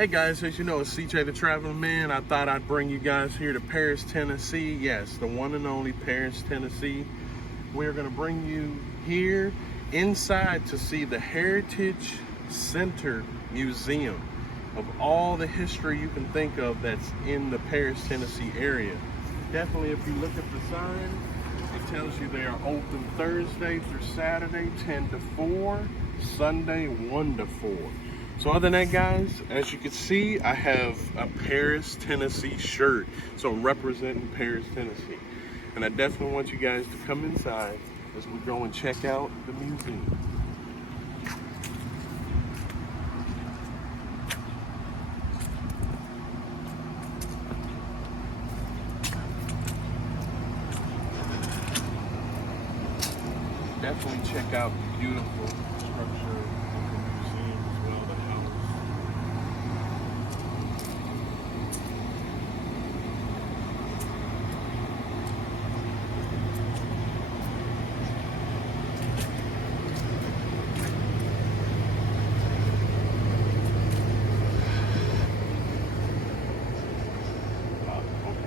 Hey guys, as you know, it's CJ the Traveling Man. I thought I'd bring you guys here to Paris, Tennessee. Yes, the one and only Paris, Tennessee. We're going to bring you here inside to see the Heritage Center Museum of all the history you can think of that's in the Paris, Tennessee area. Definitely, if you look at the sign, it tells you they are open Thursday through Saturday, 10 to 4, Sunday, 1 to 4. So other than that, guys, as you can see, I have a Paris, Tennessee shirt. So I'm representing Paris, Tennessee. And I definitely want you guys to come inside as we go and check out the museum. Definitely check out the beautiful structure of the museum as well, the house.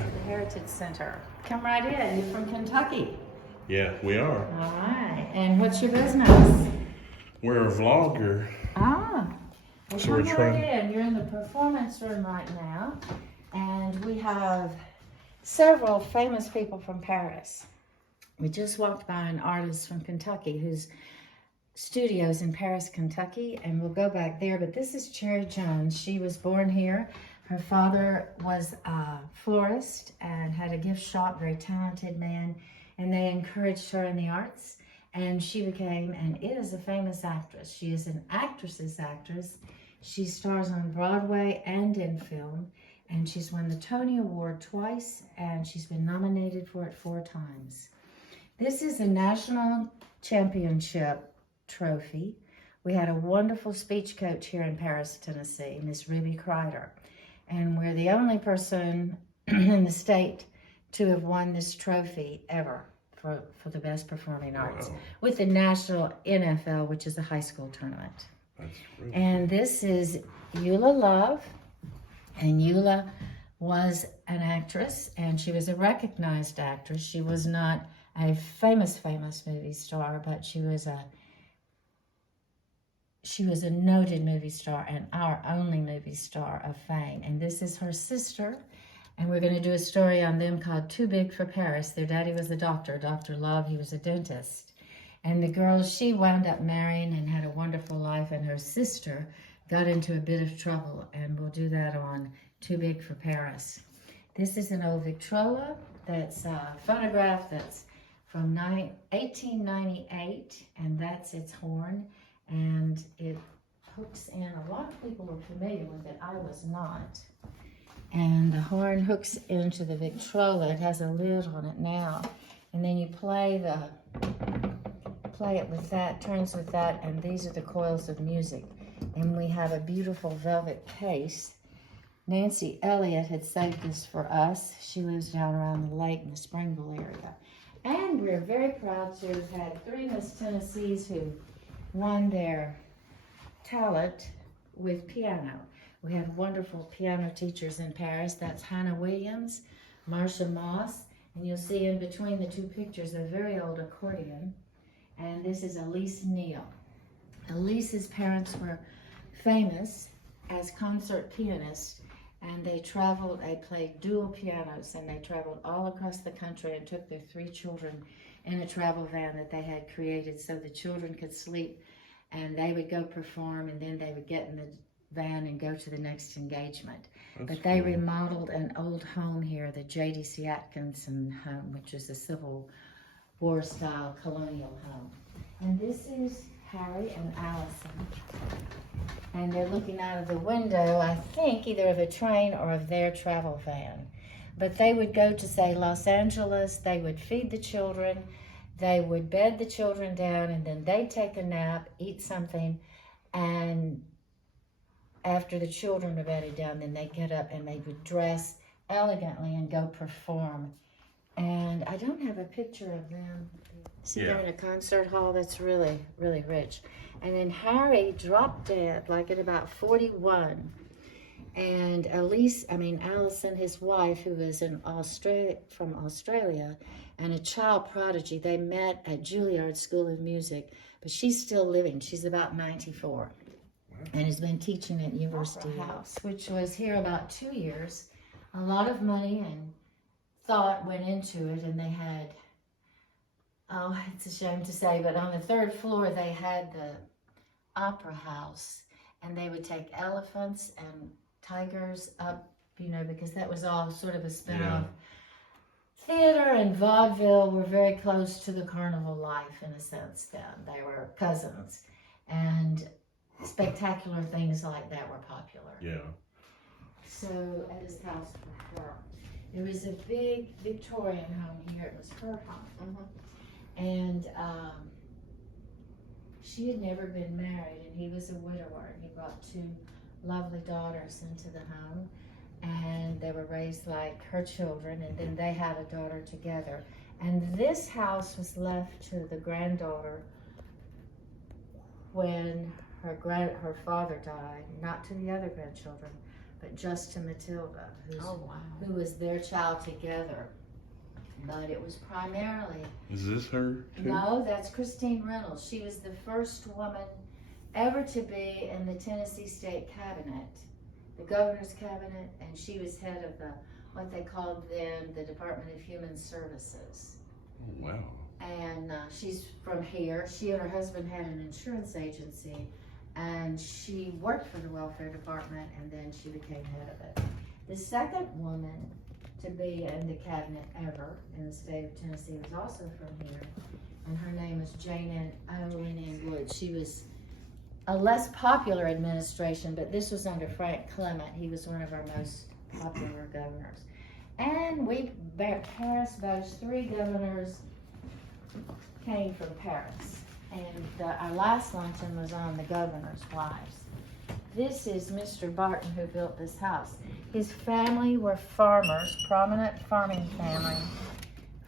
The Heritage Center. Come right in. You're from Kentucky. Yeah, we are. All right. And what's your business? We're a vlogger. Ah. Well, So we're come trying- right in. You're in the performance room right now. And we have several famous people from Paris. We just walked by an artist from Kentucky whose studio is in Paris, Kentucky, and we'll go back there. But this is Cherry Jones. She was born here. Her father was a florist and had a gift shop, very talented man, and they encouraged her in the arts, and she became and is a famous actress. She is an actress's actress. She stars on Broadway and in film, and she's won the Tony Award twice, and she's been nominated for it 4 times. This is a national championship trophy. We had a wonderful speech coach here in Paris, Tennessee, Miss Ruby Kreider, and we're the only person in the state to have won this trophy ever for the best performing arts with the national NFL, which is a high school tournament. That's really And this is Eula Love, and Eula was an actress, and she was a recognized actress. She was not a famous movie star, but she was a noted movie star and our only movie star of fame. And this is her sister. And we're going to do a story on them called Too Big for Paris. Their daddy was a doctor, Dr. Love. He was a dentist. And the girl, she wound up marrying and had a wonderful life. And her sister got into a bit of trouble. And we'll do that on Too Big for Paris. This is an old Victrola that's a photograph that's from 1898. And that's its horn. And it hooks in. A lot of people are familiar with it. I was not. And the horn hooks into the Victrola. It has a lid on it now. And then you play it with that, turns with that, and these are the coils of music. And we have a beautiful velvet case. Nancy Elliott had saved this for us. She lives down around the lake in the Springville area. And we're very proud to have had 3 Miss Tennessees who won their talent with piano. We have wonderful piano teachers in Paris. That's Hannah Williams, Marcia Moss, and you'll see in between the 2 pictures a very old accordion. And this is Elise Neal. Elise's parents were famous as concert pianists, and they played dual pianos, and they traveled all across the country and took their 3 children in a travel van that they had created so the children could sleep, and they would go perform, and then they would get in the van and go to the next engagement. But they remodeled an old home here, the J.D.C. Atkinson home, which is a Civil War style colonial home. And this is Harry and Allison. And they're looking out of the window, I think, either of a train or of their travel van. But they would go to, say, Los Angeles, they would feed the children, they would bed the children down, and then they'd take a nap, eat something, and after the children were bedded down, then they'd get up and they would dress elegantly and go perform. And I don't have a picture of them. See, they're in a concert hall that's really, really rich. And then Harry dropped dead like at about 41. And Allison, his wife, who was from Australia, and a child prodigy, they met at Juilliard School of Music, but she's still living. She's about 94 and has been teaching at University House, which was here about 2 years. A lot of money and thought went into it, and they had, oh, it's a shame to say, but on the third floor they had the opera house, and they would take elephants and tigers up, because that was all sort of a spin-off. Theater and vaudeville were very close to the carnival life in a sense then. They were cousins, and spectacular things like that were popular. Yeah. So at his house for her. There was a big Victorian home here. It was her home. And she had never been married, and he was a widower. He brought 2 lovely daughters into the home, and they were raised like her children, and then they had a daughter together. And this house was left to the granddaughter when her father died, not to the other grandchildren, but just to Matilda, who was their child together. But it was primarily... Is this her too? No, that's Christine Reynolds. She was the first woman ever to be in the Tennessee State Cabinet, the governor's cabinet, and she was head of what they called then the Department of Human Services. Oh, wow. And she's from here. She and her husband had an insurance agency, and she worked for the welfare department, and then she became head of it. The second woman to be in the cabinet ever in the state of Tennessee was also from here, and her name is Jane Ann Wood. She was a less popular administration, but this was under Frank Clement. He was one of our most popular governors. And Paris boasts 3 governors came from Paris. And our last luncheon was on the governor's wives. This is Mr. Barton, who built this house. His family were farmers, prominent farming family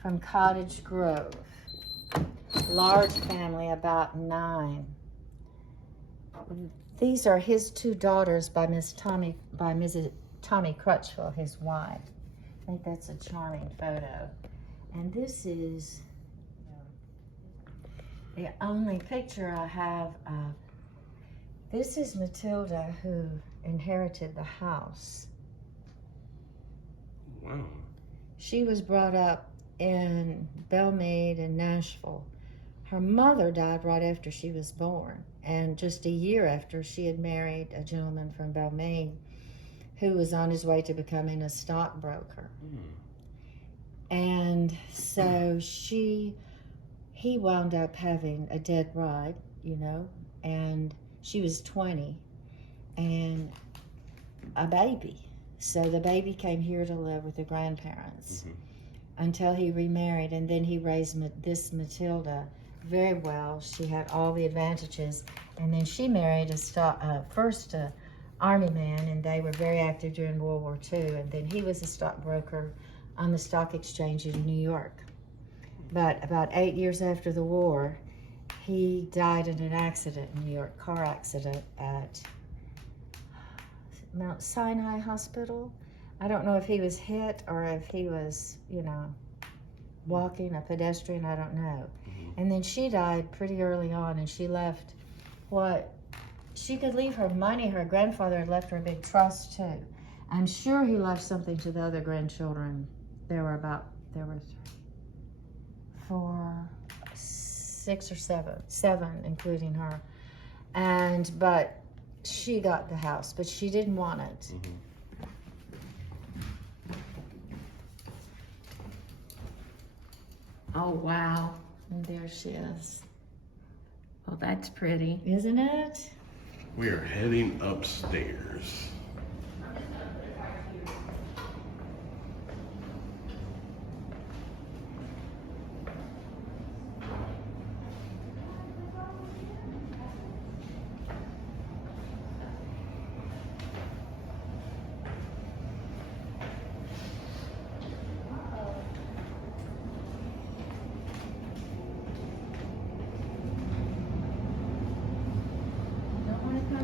from Cottage Grove. Large family, about 9. These are his 2 daughters by Mrs. Tommy Crutchfield, his wife. I think that's a charming photo. And this is the only picture I have of. This is Matilda, who inherited the house. Wow. She was brought up in Belmead and Nashville. Her mother died right after she was born, and just a year after she had married a gentleman from Belmead who was on his way to becoming a stockbroker. And so he wound up having a dead bride, and she was 20 and a baby. So the baby came here to live with the grandparents until he remarried, and then he raised this Matilda very well. She had all the advantages, and then she married first a army man, and they were very active during World War II, and then he was a stockbroker on the stock exchange in New York. But about 8 years after the war, he died in an accident in New York, car accident at Mount Sinai Hospital. I don't know if he was hit or if he was, walking, a pedestrian, I don't know. And then she died pretty early on, and she left what she could leave her money. Her grandfather had left her a big trust too. I'm sure he left something to the other grandchildren. There were 6 or 7, including her. But she got the house, but she didn't want it. Oh, wow. And there she is. Oh, that's pretty, isn't it? We are heading upstairs.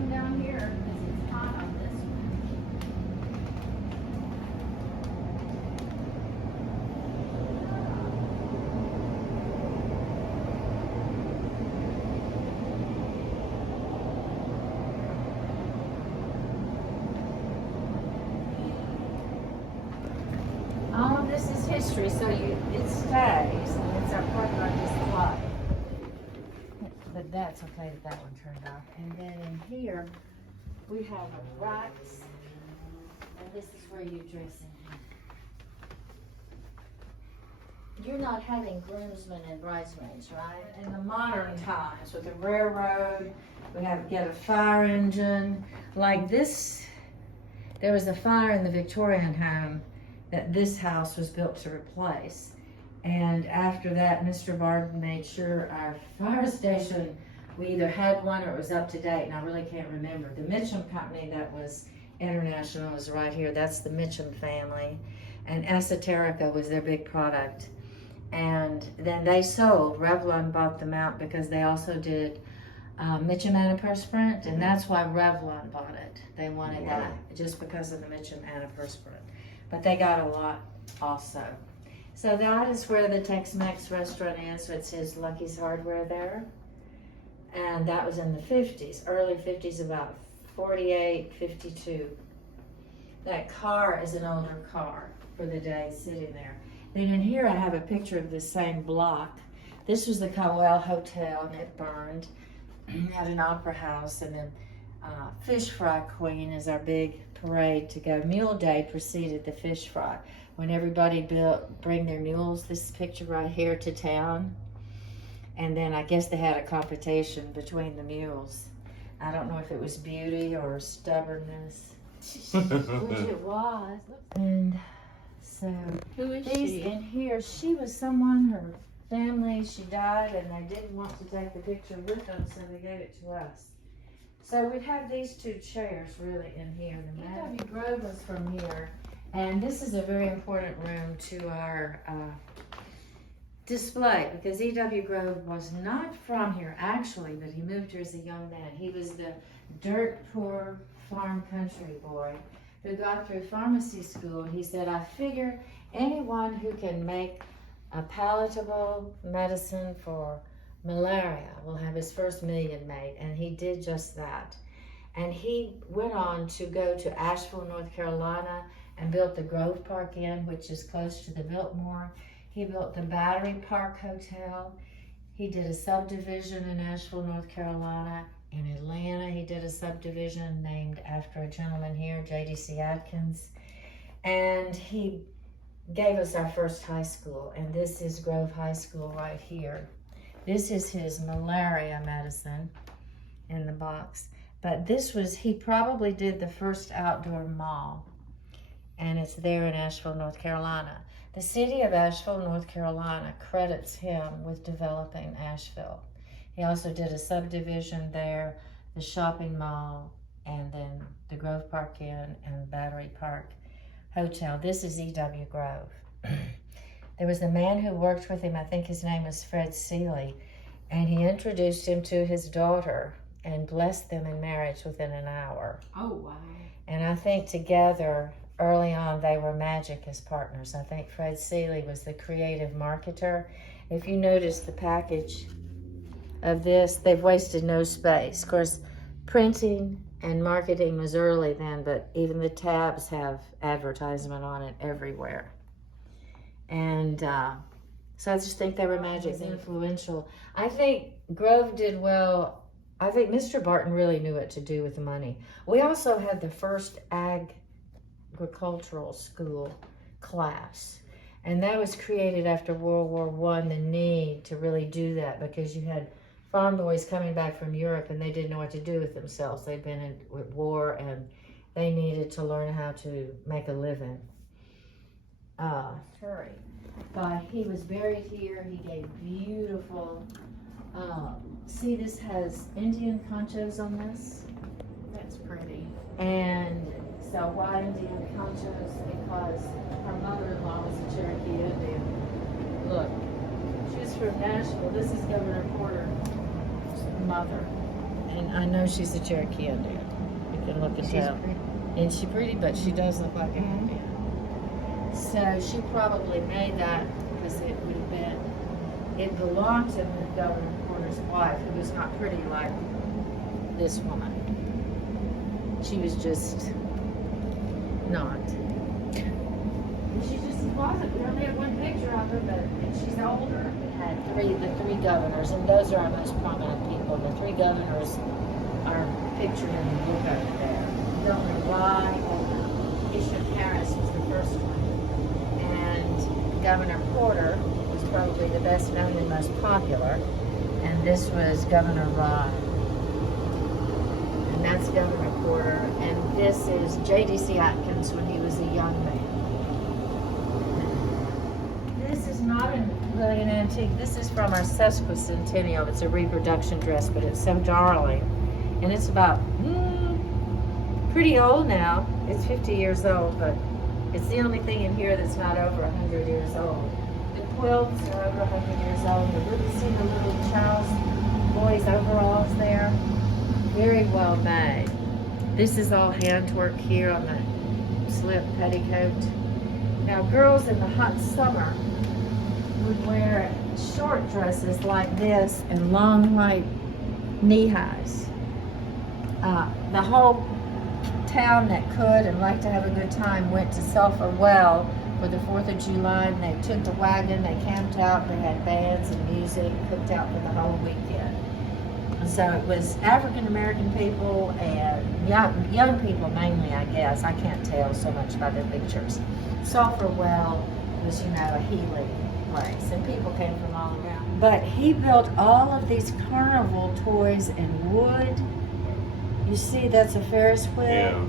Down here because it's hot on this this is history, so it stays, and it's our part on display. But that's okay that one turned off. And then in here, we have racks, and this is where you dress in. You're not having groomsmen and bridesmaids, right? In the modern times, with the railroad, we have get a fire engine. Like this, there was a fire in the Victorian home that this house was built to replace. And after that, Mr. Barton made sure our fire station, we either had one or it was up to date, and I really can't remember. The Mitchum company that was international is right here. That's the Mitchum family. And Esoterica was their big product. And then they sold, Revlon bought them out because they also did Mitchum antiperspirant, and that's why Revlon bought it. They wanted that just because of the Mitchum antiperspirant. But they got a lot also. So that is where the Tex-Mex restaurant is. So it says Lucky's Hardware there. And that was in the 50s, early 50s, about 48, 52. That car is an older car for the day sitting there. Then in here I have a picture of this same block. This was the Cowell Hotel, and it burned. We had an opera house, and then Fish Fry Queen is our big parade to go. Mule Day preceded the Fish Fry, when everybody bring their mules, this picture right here, to town. And then I guess they had a competition between the mules. I don't know if it was beauty or stubbornness, which it was. And so, Who is these she? in here, she was someone, her family, she died, and they didn't want to take the picture with them, so they gave it to us. So we'd have these two chairs really in here. The E.W. Grove was from here, and this is a very important room to our display, because E.W. Grove was not from here actually, but he moved here as a young man. He was the dirt poor farm country boy who got through pharmacy school. He said, I figure anyone who can make a palatable medicine for malaria will have his first million made, and he did just that. And he went on to go to Asheville, North Carolina, and built the Grove Park Inn, which is close to the Biltmore. He built the Battery Park Hotel. He did a subdivision in Asheville, North Carolina. In Atlanta, he did a subdivision named after a gentleman here, J.D.C. Atkins. And he gave us our first high school, and this is Grove High School right here. This is his malaria medicine in the box. But this was, he probably did the first outdoor mall, and it's there in Asheville, North Carolina. The city of Asheville, North Carolina credits him with developing Asheville. He also did a subdivision there, the shopping mall, and then the Grove Park Inn and Battery Park Hotel. This is E.W. Grove. There was a man who worked with him, I think his name was Fred Seeley, and he introduced him to his daughter and blessed them in marriage within an hour. Oh, wow. And I think together, early on, they were magic as partners. I think Fred Seeley was the creative marketer. If you notice the package of this, they've wasted no space. Of course, printing and marketing was early then, but even the tabs have advertisement on it everywhere. And so I just think they were magic, influential. I think Grove did well. I think Mr. Barton really knew what to do with the money. We also had the first agricultural school class, and that was created after World War I, the need to really do that, because you had farm boys coming back from Europe and they didn't know what to do with themselves. They'd been in war and they needed to learn how to make a living. But he was buried here. He gave beautiful, see, this has Indian conchos on this. That's pretty. And so why Indian conchos? Because her mother-in-law was a Cherokee Indian. Look, she's from Nashville. This is Governor Porter's mother. And I know she's a Cherokee Indian. You can look and tell. And she's pretty, but she does look like an Indian. So she probably made that because it would have been, it belonged to Governor Porter's wife, who was not pretty like this woman. She was just not. She just wasn't. We only had one picture of her, but she's older. We had the three governors, and those are our most prominent people. The three governors are pictured in the book over there. Governor Rye and Bishop Harris was the first one. And Governor Porter was probably the best known and most popular. And this was Governor Rye. And that's Governor Porter. And this is J.D.C. Atkins when he was a young man. This is not really an antique. This is from our sesquicentennial. It's a reproduction dress, but it's so darling. And it's about pretty old now. It's 50 years old, but it's the only thing in here that's not over 100 years old. The quilts are over 100 years old. See the little child's boys' overalls there? Very well made. This is all handwork here on the slip petticoat. Now, girls in the hot summer would wear short dresses like this and long white knee highs. The whole town that could and liked to have a good time went to Sulphur Well for the 4th of July, and they took the wagon, they camped out, they had bands and music, cooked out for the whole weekend. And so it was African American people and young people mainly, I guess. I can't tell so much by the pictures. Sulphur Well was, a healing place, and people came from all around. But he built all of these carnival toys in wood. You see, that's a Ferris wheel. Yeah.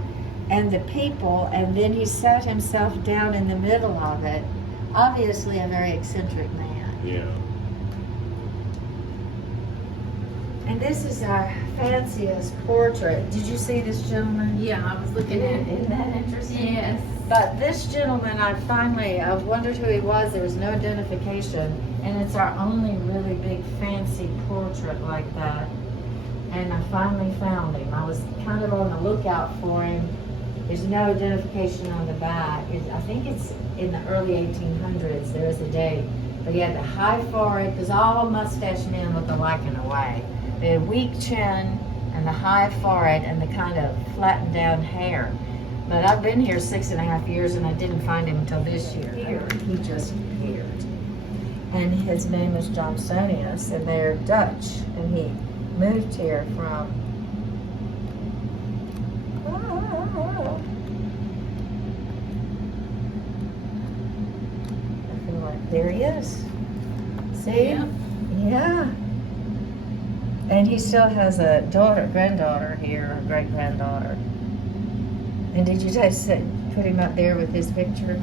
And the people, and then he sat himself down in the middle of it. Obviously a very eccentric man. Yeah. And this is our fanciest portrait. Did you see this gentleman? Yeah, I was looking at it. Isn't that interesting? Yes. But this gentleman, I wondered who he was. There was no identification. And it's our only really big fancy portrait like that. And I finally found him. I was kind of on the lookout for him. There's no identification on the back. I think it's in the early 1800s. There is a date. But he had the high forehead, because all mustache men look alike in a way. They had a weak chin and the high forehead and the kind of flattened down hair. But I've been here 6.5 years and I didn't find him until this year. Here, he just appeared. And his name is Johnsonius, and they're Dutch. And he moved here from there he is. See? Yeah. Yeah. And he still has a granddaughter here, a great granddaughter. And did you just put him up there with his picture?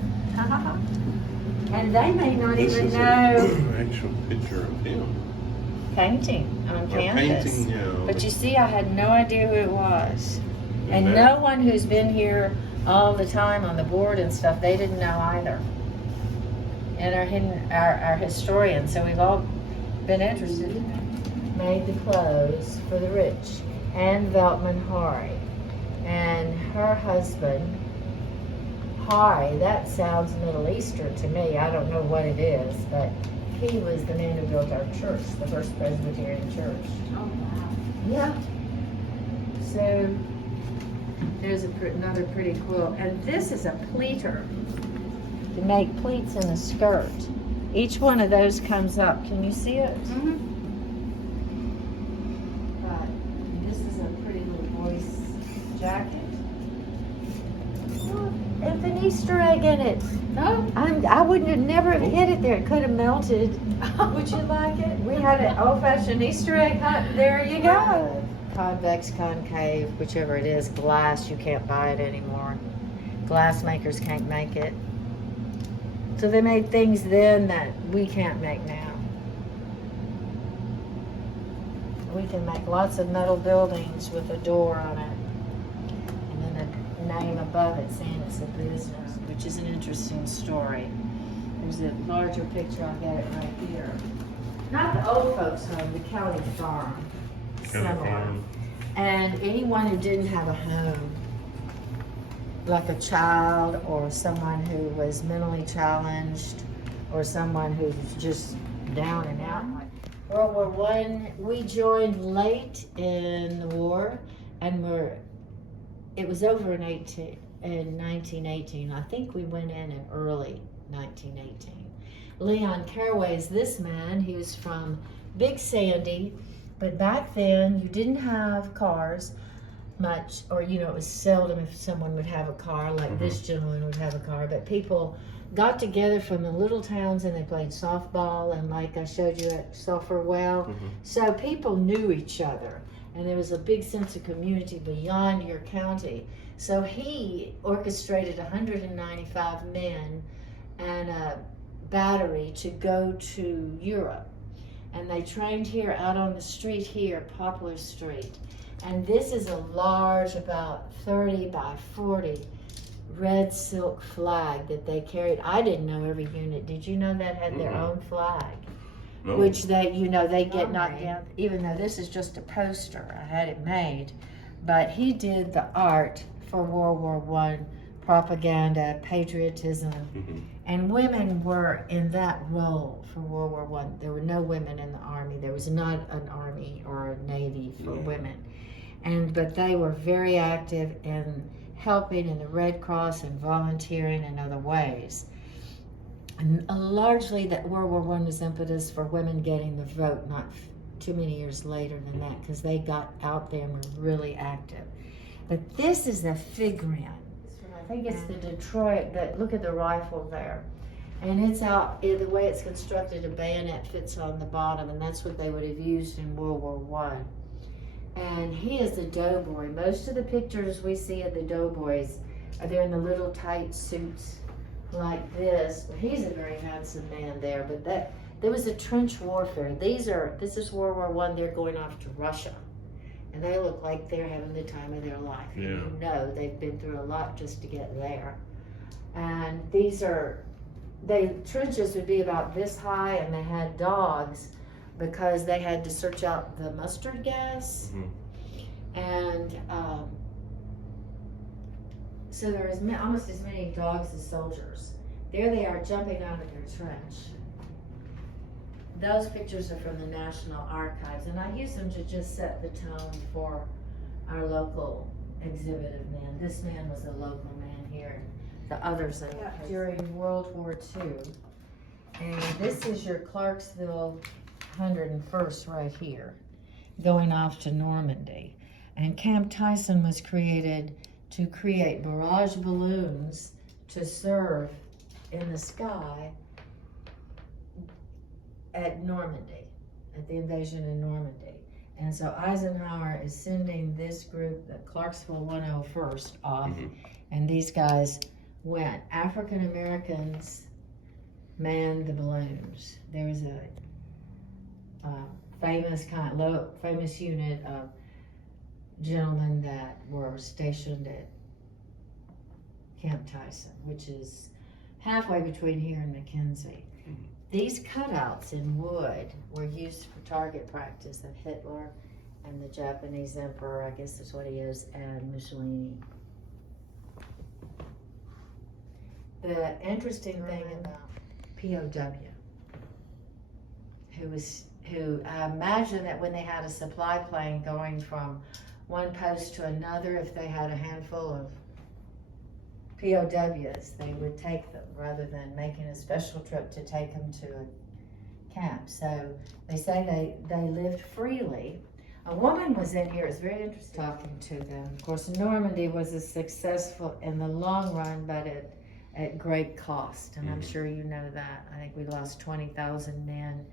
And they may not This even is know. an actual picture of him. Painting on Or canvas. painting, yeah. But you see, I had no idea who it was. And that- no one who's been here all the time on the board and stuff, they didn't know either. And our historians, so we've all been interested in it. Made the clothes for the rich. Anne Veltman Hari. And her husband, Hari, that sounds Middle Eastern to me. I don't know what it is, but he was the man who built our church, the First Presbyterian Church. Oh, wow. Yeah. So there's another pretty quilt, and this is a pleater to make pleats in a skirt. Each one of those comes up. Can you see it? Mm-hmm. But this is a pretty little boy's jacket. Look, it's an Easter egg in it. Oh. I wouldn't have never have hid it there. It could have melted. Would you like it? We had an old-fashioned Easter egg hunt. There you go. Convex, concave, whichever it is. Glass, you can't buy it anymore. Glass makers can't make it. So they made things then that we can't make now. We can make lots of metal buildings with a door on it. And then a name above it saying it's a business, which is an interesting story. There's a larger picture, I'll get it right here. Not the old folks' home, the county farm. Similar. farm. And anyone who didn't have a home, like a child or someone who was mentally challenged or someone who's just down and out. World War I, we joined late in the war, and it was over in in 1918. I think we went in early 1918. Leon Caraway is this man. He was from Big Sandy, but back then you didn't have cars much, or it was seldom if someone would have a car, like this gentleman would have a car, but people got together from the little towns and they played softball, and like I showed you at Sulphur Well, so people knew each other, and there was a big sense of community beyond your county. So he orchestrated 195 men and a battery to go to Europe, and they trained here out on the street here, Poplar Street. And this is a large, about 30 by 40 red silk flag that they carried. I didn't know every unit. Did you know that had their own flag? No. Which they get knocked down, even though this is just a poster. I had it made. But he did the art for World War I, propaganda, patriotism. And women were in that role for World War I. There were no women in the Army. There was not an Army or a Navy for women. But they were very active in helping in the Red Cross and volunteering in other ways. And largely that World War I was impetus for women getting the vote, not too many years later than that, because they got out there and were really active. But this is the figurine. I think it's the Detroit, but look at the rifle there. And it's out, the way it's constructed, a bayonet fits on the bottom, and that's what they would have used in World War I. And he is a doughboy. Most of the pictures we see of the doughboys are they're in the little tight suits like this. He's a very handsome man there, but there was a trench warfare. This is World War I. They're going off to Russia, and they look like they're having the time of their life. Yeah. You know, they've been through a lot just to get there. And trenches would be about this high, and they had dogs because they had to search out the mustard gas. And so there is almost as many dogs as soldiers. There they are jumping out of their trench. Those pictures are from the National Archives, and I use them to just set the tone for our local exhibit of men. This man was a local man here. The others are during World War II. And this is your Clarksville 101st right here, going off to Normandy. And Camp Tyson was created to create barrage balloons to serve in the sky at Normandy, at the invasion in Normandy. And so Eisenhower is sending this group, the Clarksville 101st, off, and these guys went. African Americans manned the balloons. There was a famous unit of gentlemen that were stationed at Camp Tyson, which is halfway between here and McKenzie. These cutouts in wood were used for target practice of Hitler and the Japanese emperor, I guess that's what he is, and Mussolini. The interesting thing about POW, who I imagine that when they had a supply plane going from one post to another, if they had a handful of POWs, they would take them rather than making a special trip to take them to a camp. So they say they lived freely. A woman was in here, it's very interesting, talking to them. Of course, Normandy was a successful in the long run, but at great cost, and I'm sure you know that. I think we lost 20,000 men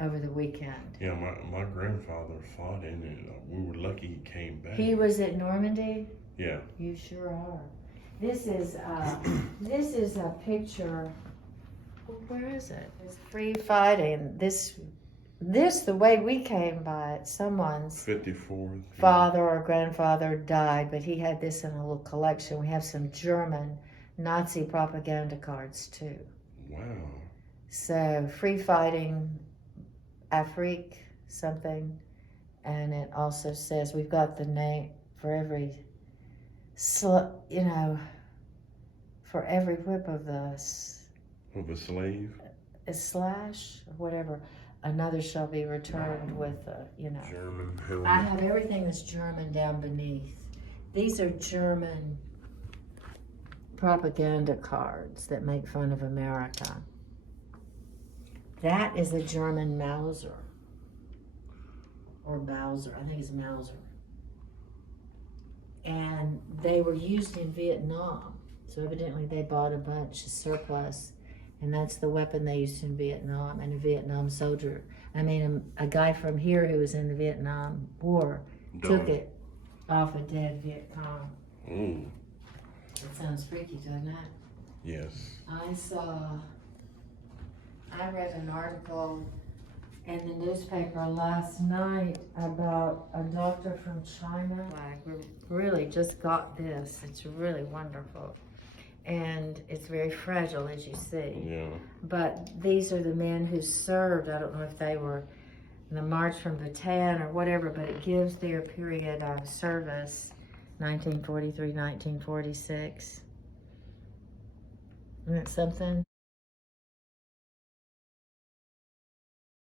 over the weekend. Yeah, my grandfather fought in it. We were lucky he came back. He was at Normandy? Yeah. You sure are. This is a picture. Where is it? It's free fighting. This the way we came by it, someone's 54th father or grandfather died, but he had this in a little collection. We have some German Nazi propaganda cards too. Wow. So free fighting, Afrique something, and it also says we've got the name for every, for every whip of a slave, a slash or whatever, another shall be returned with German helmet. I have everything that's German down beneath. These are German propaganda cards that make fun of America. That is a German Mauser. Or Mauser, I think it's Mauser. And they were used in Vietnam. So evidently they bought a bunch of surplus. And that's the weapon they used in Vietnam. And a Vietnam soldier, a guy from here who was in the Vietnam War took it off a dead Viet Cong. Mm. That sounds freaky, doesn't it? Yes. I read an article in the newspaper last night about a doctor from China. We really just got this. It's really wonderful. And it's very fragile, as you see. Yeah. But these are the men who served. I don't know if they were in the March from Bataan or whatever, but it gives their period of service, 1943, 1946. Isn't it something?